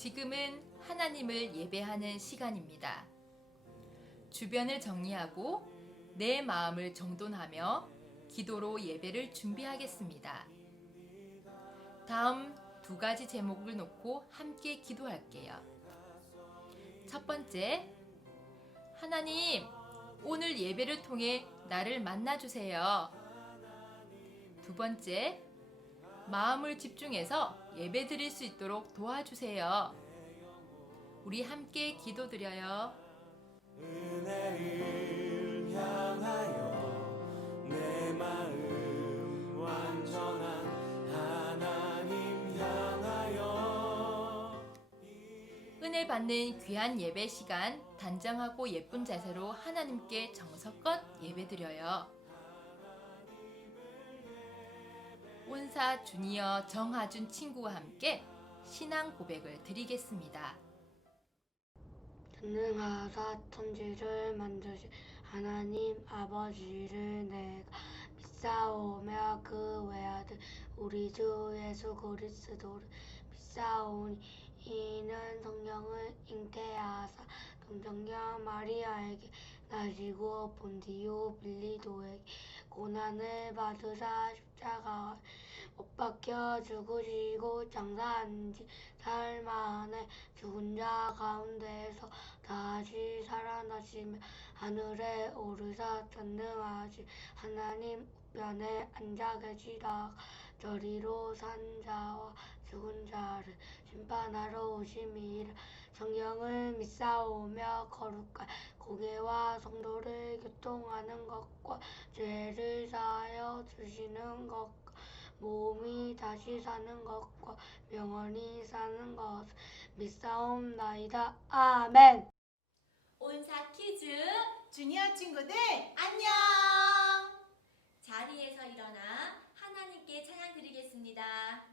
지금은 하나님을 예배하는 시간입니다. 주변을 정리하고 내 마음을 정돈하며 기도로 예배를 준비하겠습니다. 다음 두 가지 제목을 놓고 함께 기도할게요. 첫 번째, 하나님, 오늘 예배를 통해 나를 만나주세요. 두 번째, 마음을 집중해서 예배 드릴 수 있도록 도와주세요. 우리 함께 기도드려요. 은혜 받는 귀한 예배 시간 단정하고 예쁜 자세로 하나님께 정성껏 예배드려요. 온사 주니어 정하준 친구와 함께 신앙 고백을 드리겠습니다. 전능하사 천지를 만드신 하나님 아버지를 내가 믿사오며 그 외아들 우리 주 예수 그리스도를 믿사오니 이는 성령을 잉태하사 동정녀 마리아에게 나시고 본디오 빌리도에게 고난을 받으사 십자가 못 박혀 죽으시고 장사한 지 사흘 만에 죽은 자 가운데에서 다시 살아나시며 하늘에 오르사 전능하신 하나님 우편에 앉아 계시다가 저리로 산 자와 죽은 자를 심판하러 오심이라. 성령을 믿사오며 거룩한 고개와 성도를 교통하는 것과 죄를 사하여 주시는 것과 몸이 다시 사는 것과 영원히 사는 것을 믿사옵나이다. 아멘. 온사 퀴즈 주니어 친구들 안녕! 자리에서 일어나 하나님께 찬양 드리겠습니다.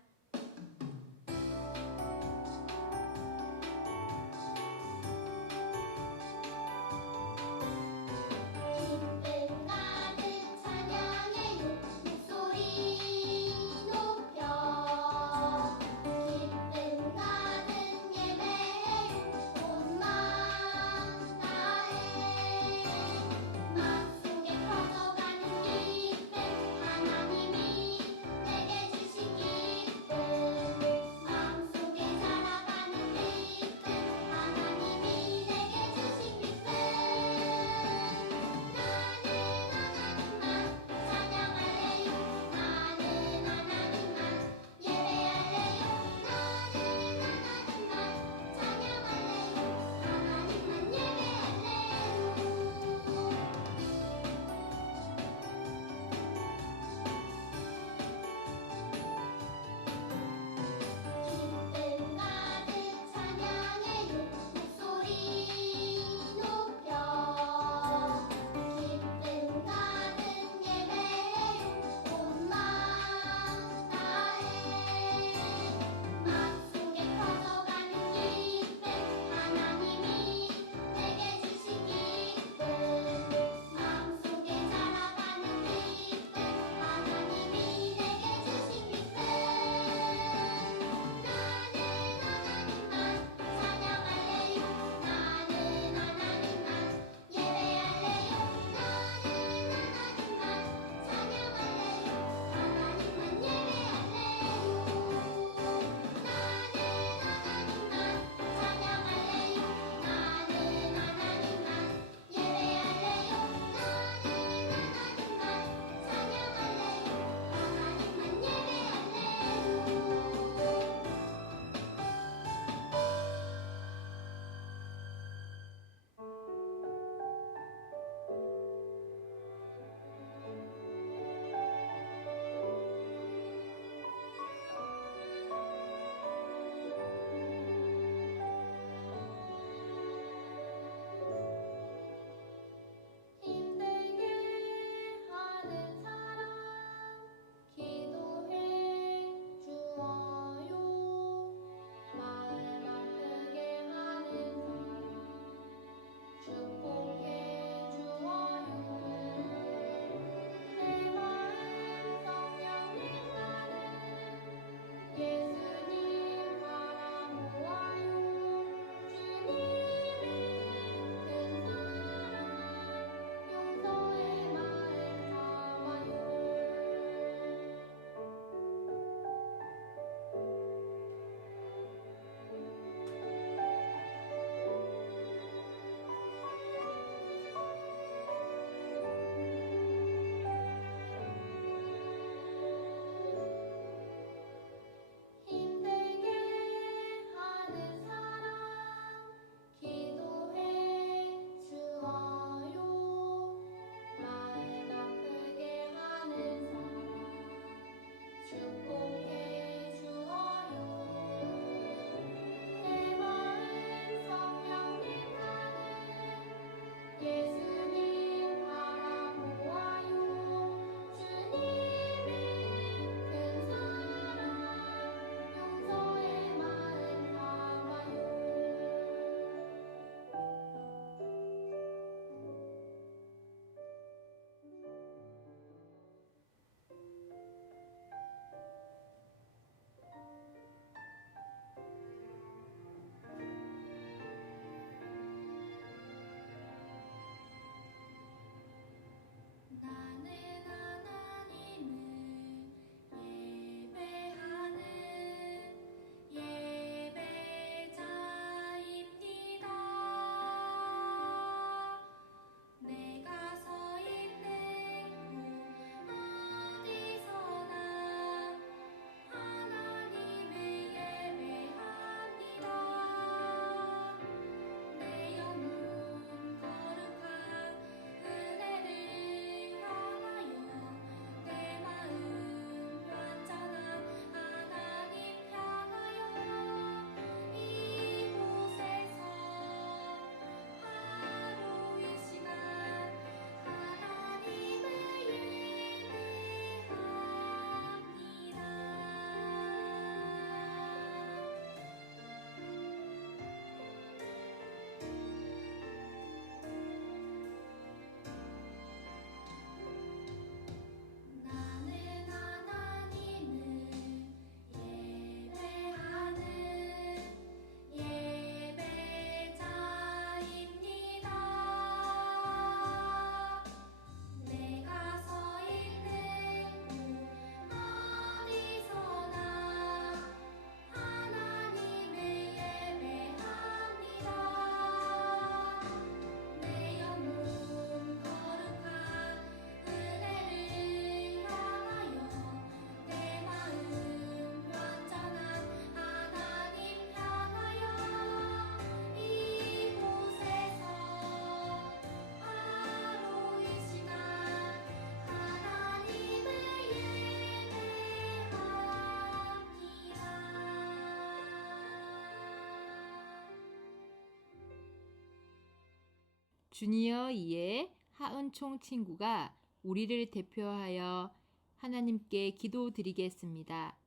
주니어 2의 하은총 친구가 우리를 대표하여 하나님께 기도드리겠습니다.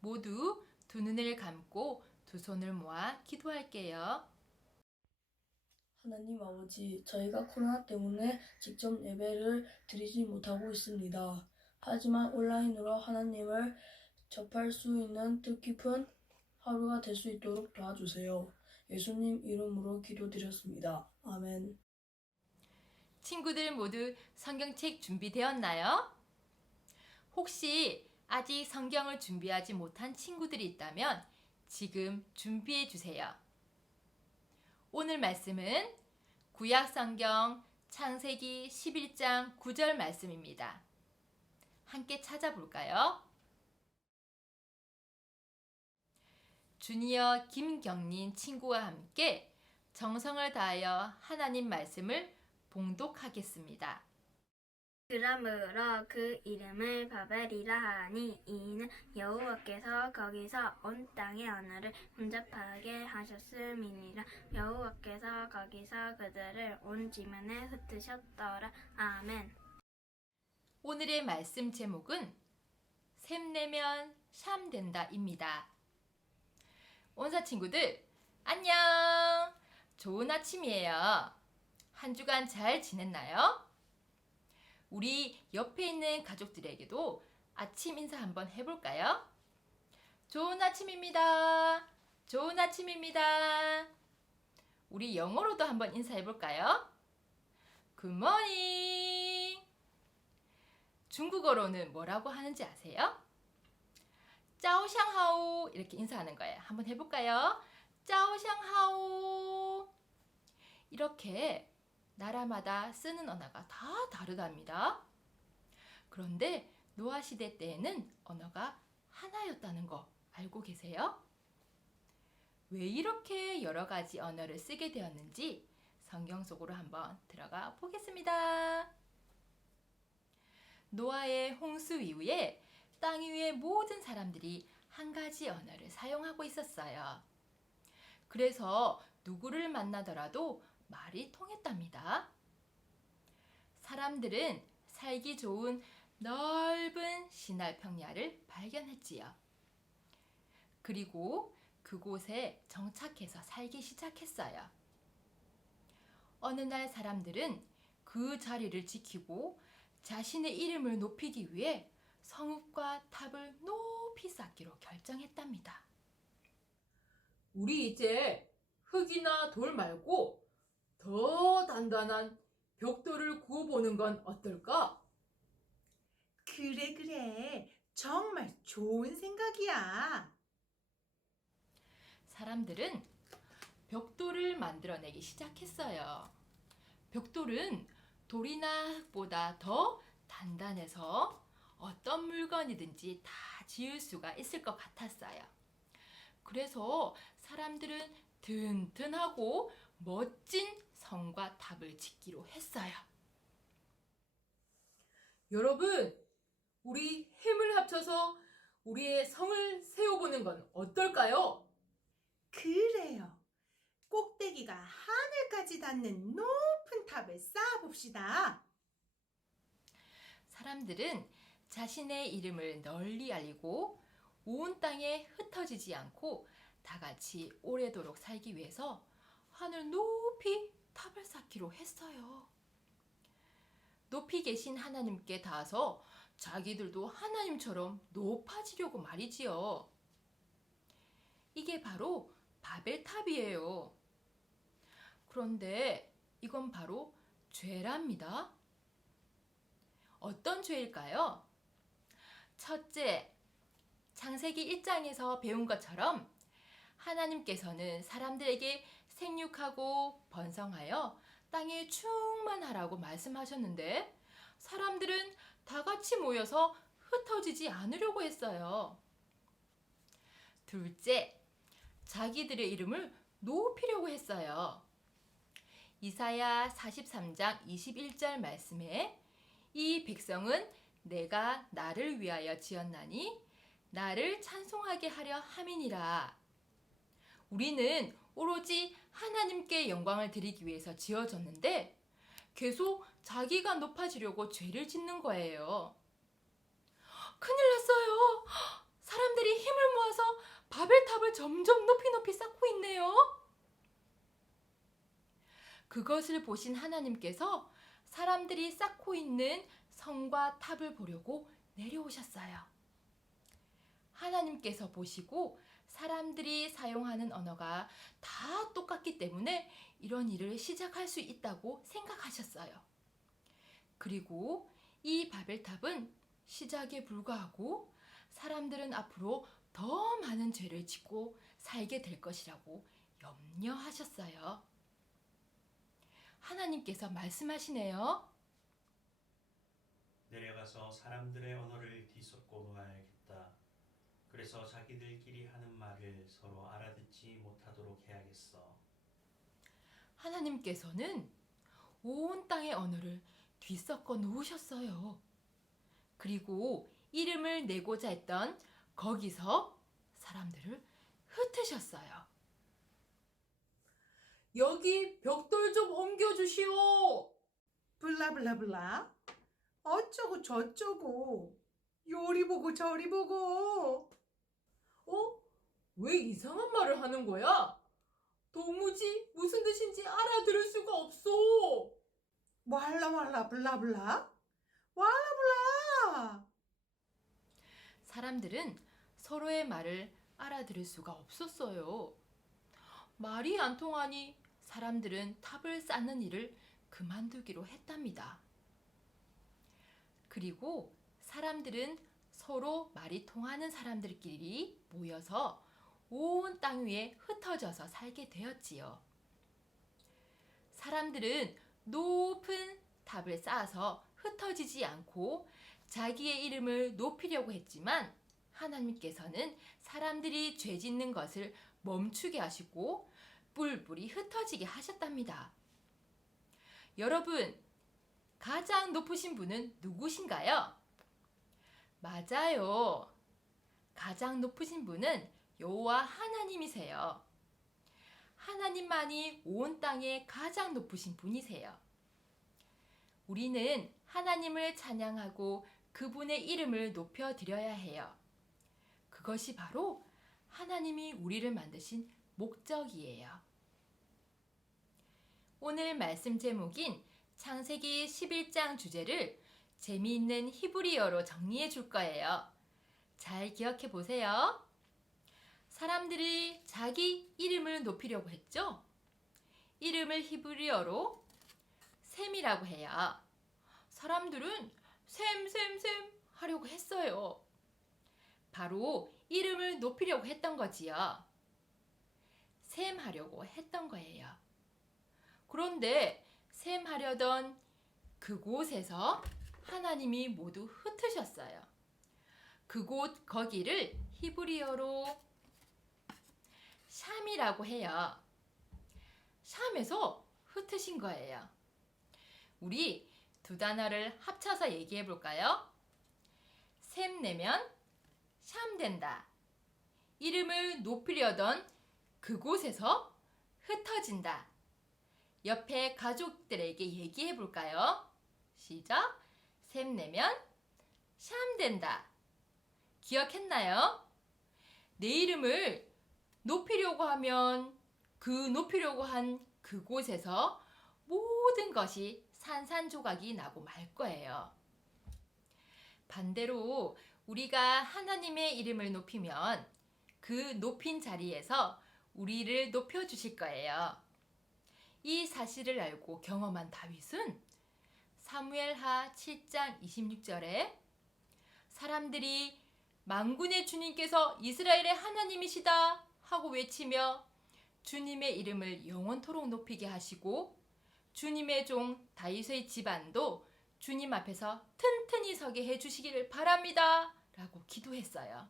모두 두 눈을 감고 두 손을 모아 기도할게요. 하나님 아버지, 저희가 코로나 때문에 직접 예배를 드리지 못하고 있습니다. 하지만 온라인으로 하나님을 접할 수 있는 뜻깊은 하루가 될 수 있도록 도와주세요. 예수님 이름으로 기도드렸습니다. 아멘. 친구들 모두 성경책 준비되었나요? 혹시 아직 성경을 준비하지 못한 친구들이 있다면 지금 준비해 주세요. 오늘 말씀은 구약 성경 창세기 11장 9절 말씀입니다. 함께 찾아볼까요? 주니어 김경린 친구와 함께 정성을 다하여 하나님 말씀을 봉독하겠습니다. 그러므로 그 이름을 바벨이라 하니 이는 여호와께서 거기서 온 땅의 언어를 혼잡하게 하셨음이니라 여호와께서 거기서 그들을 온 지면에 흩으셨더라 아멘 오늘의 말씀 제목은 샘내면 샴된다입니다. 온사 친구들 안녕. 좋은 아침이에요. 한 주간 잘 지냈나요? 우리 옆에 있는 가족들에게도 아침 인사 한번 해볼까요? 좋은 아침입니다. 좋은 아침입니다. 우리 영어로도 한번 인사해볼까요? Good morning. 중국어로는 뭐라고 하는지 아세요? 짜오샹하오 이렇게 인사하는 거예요. 한번 해볼까요? 짜오샹하오 이렇게 나라마다 쓰는 언어가 다 다르답니다. 그런데 노아 시대 때에는 언어가 하나였다는 거 알고 계세요? 왜 이렇게 여러 가지 언어를 쓰게 되었는지 성경 속으로 한번 들어가 보겠습니다. 노아의 홍수 이후에 땅 위의 모든 사람들이 한 가지 언어를 사용하고 있었어요. 그래서 누구를 만나더라도 말이 통했답니다. 사람들은 살기 좋은 넓은 시날 평야를 발견했지요. 그리고 그곳에 정착해서 살기 시작했어요. 어느 날 사람들은 그 자리를 지키고 자신의 이름을 높이기 위해 성읍과 탑을 높이 쌓기로 결정했답니다. 우리 이제 흙이나 돌 말고 더 단단한 벽돌을 구워보는 건 어떨까? 그래, 그래. 정말 좋은 생각이야. 사람들은 벽돌을 만들어내기 시작했어요. 벽돌은 돌이나 흙보다 더 단단해서 어떤 물건이든지 다 지을 수가 있을 것 같았어요. 그래서 사람들은 든든하고 멋진 성과 탑을 짓기로 했어요. 여러분, 우리 힘을 합쳐서 우리의 성을 세워보는 건 어떨까요? 그래요. 꼭대기가 하늘까지 닿는 높은 탑을 쌓아봅시다. 사람들은 자신의 이름을 널리 알리고 온 땅에 흩어지지 않고 다 같이 오래도록 살기 위해서 하늘 높이 탑을 쌓기로 했어요. 높이 계신 하나님께 닿아서 자기들도 하나님처럼 높아지려고 말이지요. 이게 바로 바벨탑이에요. 그런데 이건 바로 죄랍니다. 어떤 죄일까요? 첫째, 창세기 1장에서 배운 것처럼 하나님께서는 사람들에게 생육하고 번성하여 땅에 충만하라고 말씀하셨는데 사람들은 다 같이 모여서 흩어지지 않으려고 했어요. 둘째, 자기들의 이름을 높이려고 했어요. 이사야 43장 21절 말씀에 이 백성은 내가 나를 위하여 지었나니 나를 찬송하게 하려 함이니라. 우리는 오로지 하나님께 영광을 드리기 위해서 지어졌는데 계속 자기가 높아지려고 죄를 짓는 거예요. 큰일 났어요. 사람들이 힘을 모아서 바벨탑을 점점 높이 높이 쌓고 있네요. 그것을 보신 하나님께서 사람들이 쌓고 있는 성과 탑을 보려고 내려오셨어요. 하나님께서 보시고 사람들이 사용하는 언어가 다 똑같기 때문에 이런 일을 시작할 수 있다고 생각하셨어요. 그리고 이 바벨탑은 시작에 불과하고 사람들은 앞으로 더 많은 죄를 짓고 살게 될 것이라고 염려하셨어요. 하나님께서 말씀하시네요. 내려가서 사람들의 언어를 뒤섞고 놓아야겠다. 그래서 자기들끼리 하는 말을 서로 알아듣지 못하도록 해야겠어. 하나님께서는 온 땅의 언어를 뒤섞어 놓으셨어요. 그리고 이름을 내고자 했던 거기서 사람들을 흩으셨어요. 여기 벽돌 좀 옮겨주시오. 블라블라블라. 어쩌고 저쩌고. 요리 보고 저리 보고. 어? 왜 이상한 말을 하는 거야? 도무지 무슨 뜻인지 알아들을 수가 없어. 왈라 왈라 블라블라. 왈라블라. 사람들은 서로의 말을 알아들을 수가 없었어요. 말이 안 통하니 사람들은 탑을 쌓는 일을 그만두기로 했답니다. 그리고 사람들은 서로 말이 통하는 사람들끼리 모여서 온 땅 위에 흩어져서 살게 되었지요. 사람들은 높은 탑을 쌓아서 흩어지지 않고 자기의 이름을 높이려고 했지만 하나님께서는 사람들이 죄 짓는 것을 멈추게 하시고 뿔뿔이 흩어지게 하셨답니다. 여러분, 가장 높으신 분은 누구신가요? 맞아요. 가장 높으신 분은 여호와 하나님이세요. 하나님만이 온 땅에 가장 높으신 분이세요. 우리는 하나님을 찬양하고 그분의 이름을 높여 드려야 해요. 그것이 바로 하나님이 우리를 만드신 목적이에요. 오늘 말씀 제목인 창세기 11장 주제를 재미있는 히브리어로 정리해 줄 거예요. 잘 기억해 보세요. 사람들이 자기 이름을 높이려고 했죠? 이름을 히브리어로 셈이라고 해요. 사람들은 셈, 셈, 셈 하려고 했어요. 바로 이름을 높이려고 했던 거지요. 셈 하려고 했던 거예요. 그런데 셈 하려던 그곳에서 하나님이 모두 흩으셨어요. 그곳 거기를 히브리어로 샴이라고 해요. 샴에서 흩으신 거예요. 우리 두 단어를 합쳐서 얘기해 볼까요? 셈 내면 샴 된다. 이름을 높이려던 그곳에서 흩어진다. 옆에 가족들에게 얘기해 볼까요? 시작. 셈 내면 샴 된다. 기억했나요? 내 이름을 높이려고 하면 그 높이려고 한 그곳에서 모든 것이 산산조각이 나고 말 거예요. 반대로 우리가 하나님의 이름을 높이면 그 높인 자리에서 우리를 높여주실 거예요. 이 사실을 알고 경험한 다윗은 사무엘하 7장 26절에 사람들이 만군의 주님께서 이스라엘의 하나님이시다 하고 외치며 주님의 이름을 영원토록 높이게 하시고 주님의 종 다윗의 집안도 주님 앞에서 튼튼히 서게 해 주시기를 바랍니다. 라고 기도했어요.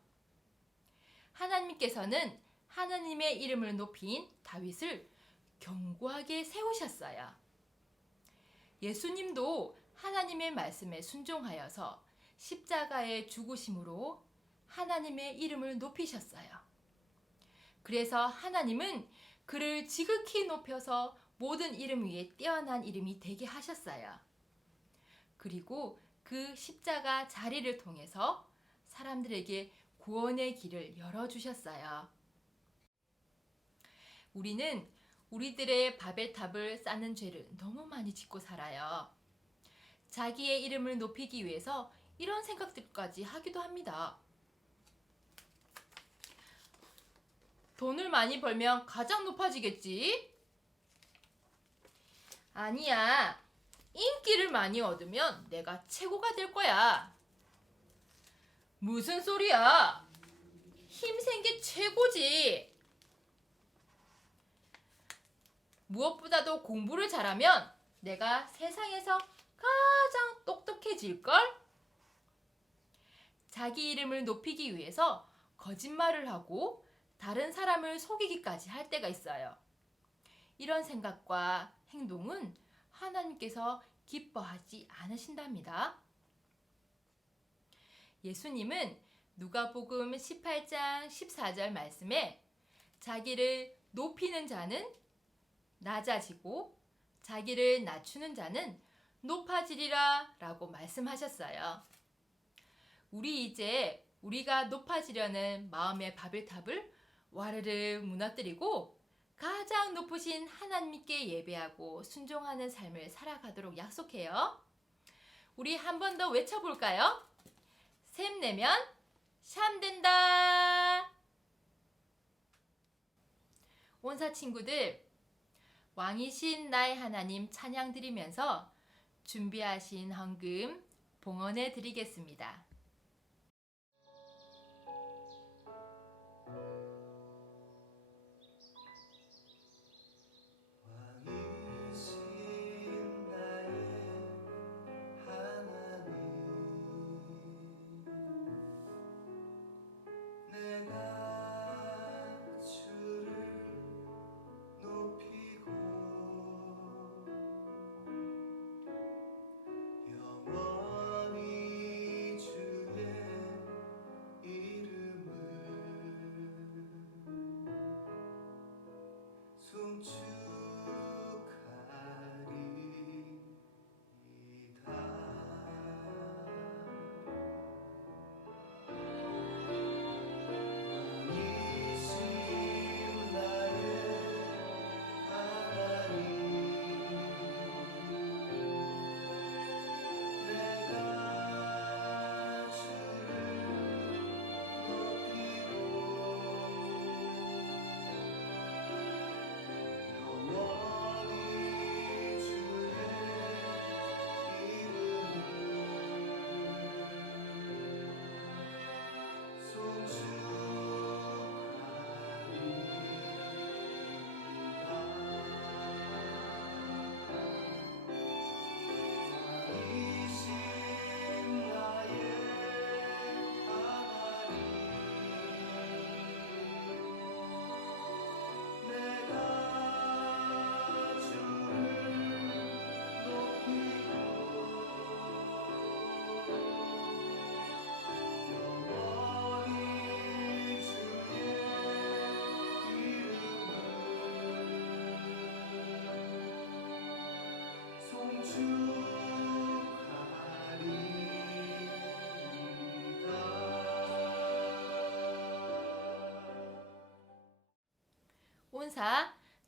하나님께서는 하나님의 이름을 높인 다윗을 견고하게 세우셨어요. 예수님도 하나님의 말씀에 순종하여서 십자가의 죽으심으로 하나님의 이름을 높이셨어요. 그래서 하나님은 그를 지극히 높여서 모든 이름 위에 뛰어난 이름이 되게 하셨어요. 그리고 그 십자가 자리를 통해서 사람들에게 구원의 길을 열어주셨어요. 우리는 우리들의 바벨탑을 쌓는 죄를 너무 많이 짓고 살아요. 자기의 이름을 높이기 위해서 이런 생각들까지 하기도 합니다. 돈을 많이 벌면 가장 높아지겠지? 아니야. 인기를 많이 얻으면 내가 최고가 될 거야. 무슨 소리야? 힘센 게 최고지. 무엇보다도 공부를 잘하면 내가 세상에서 가장 똑똑해질걸? 자기 이름을 높이기 위해서 거짓말을 하고 다른 사람을 속이기까지 할 때가 있어요. 이런 생각과 행동은 하나님께서 기뻐하지 않으신답니다. 예수님은 누가복음 18장 14절 말씀에 자기를 높이는 자는 낮아지고 자기를 낮추는 자는 높아지리라 라고 말씀하셨어요. 우리 이제 우리가 높아지려는 마음의 바벨탑을 와르르 무너뜨리고 가장 높으신 하나님께 예배하고 순종하는 삶을 살아가도록 약속해요. 우리 한 번 더 외쳐볼까요? 셈 내면 샴 된다. 온사 친구들, 왕이신 나의 하나님 찬양 드리면서 준비하신 헌금 봉헌해 드리겠습니다.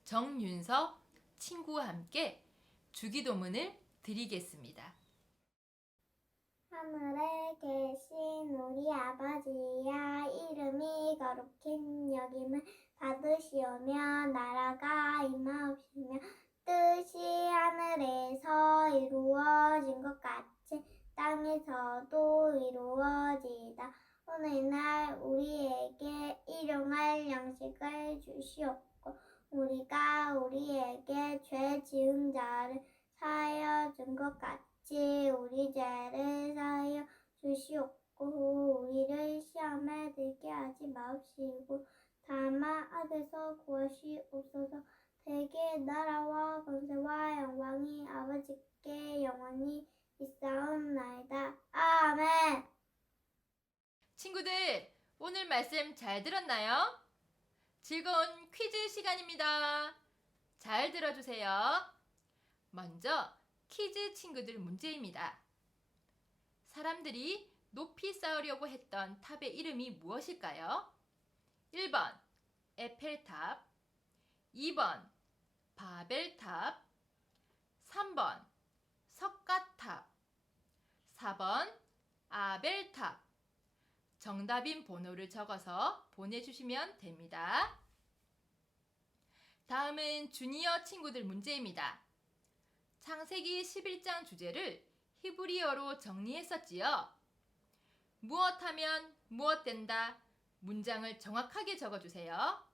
정윤석 친구와 함께 주기도문을 드리겠습니다. 하늘에 계신 우리 아버지야 이름이 거룩히 여김을 받으시오며 나라가 임하옵시며 뜻이 하늘에서 이루어진 것 같이 땅에서도 이루어지이다 오늘날 우리에게 일용할 양식을 주시옵고 우리가 우리에게 죄 지은 자를 사하여 준 것 같이 우리 죄를 사하여 주시옵고 우리를 시험에 들게 하지 마옵시고 다만 악에서 구하시옵소서. 대개 나라와 권세와 영광이 아버지께 영원히 있사옵나이다. 아멘. 친구들, 오늘 말씀 잘 들었나요? 즐거운 퀴즈 시간입니다. 잘 들어주세요. 먼저 키즈 친구들 문제입니다. 사람들이 높이 쌓으려고 했던 탑의 이름이 무엇일까요? 1번 에펠탑 2번 바벨탑 3번 석가탑 4번 아벨탑 정답인 번호를 적어서 보내주시면 됩니다. 다음은 주니어 친구들 문제입니다. 창세기 11장 주제를 히브리어로 정리했었지요. 무엇하면 무엇 된다. 문장을 정확하게 적어주세요.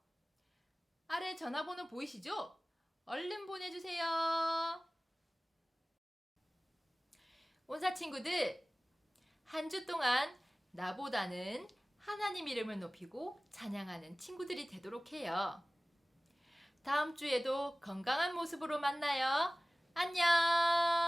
아래 전화번호 보이시죠? 얼른 보내주세요. 온사 친구들, 한 주 동안 나보다는 하나님 이름을 높이고 찬양하는 친구들이 되도록 해요. 다음 주에도 건강한 모습으로 만나요. 안녕!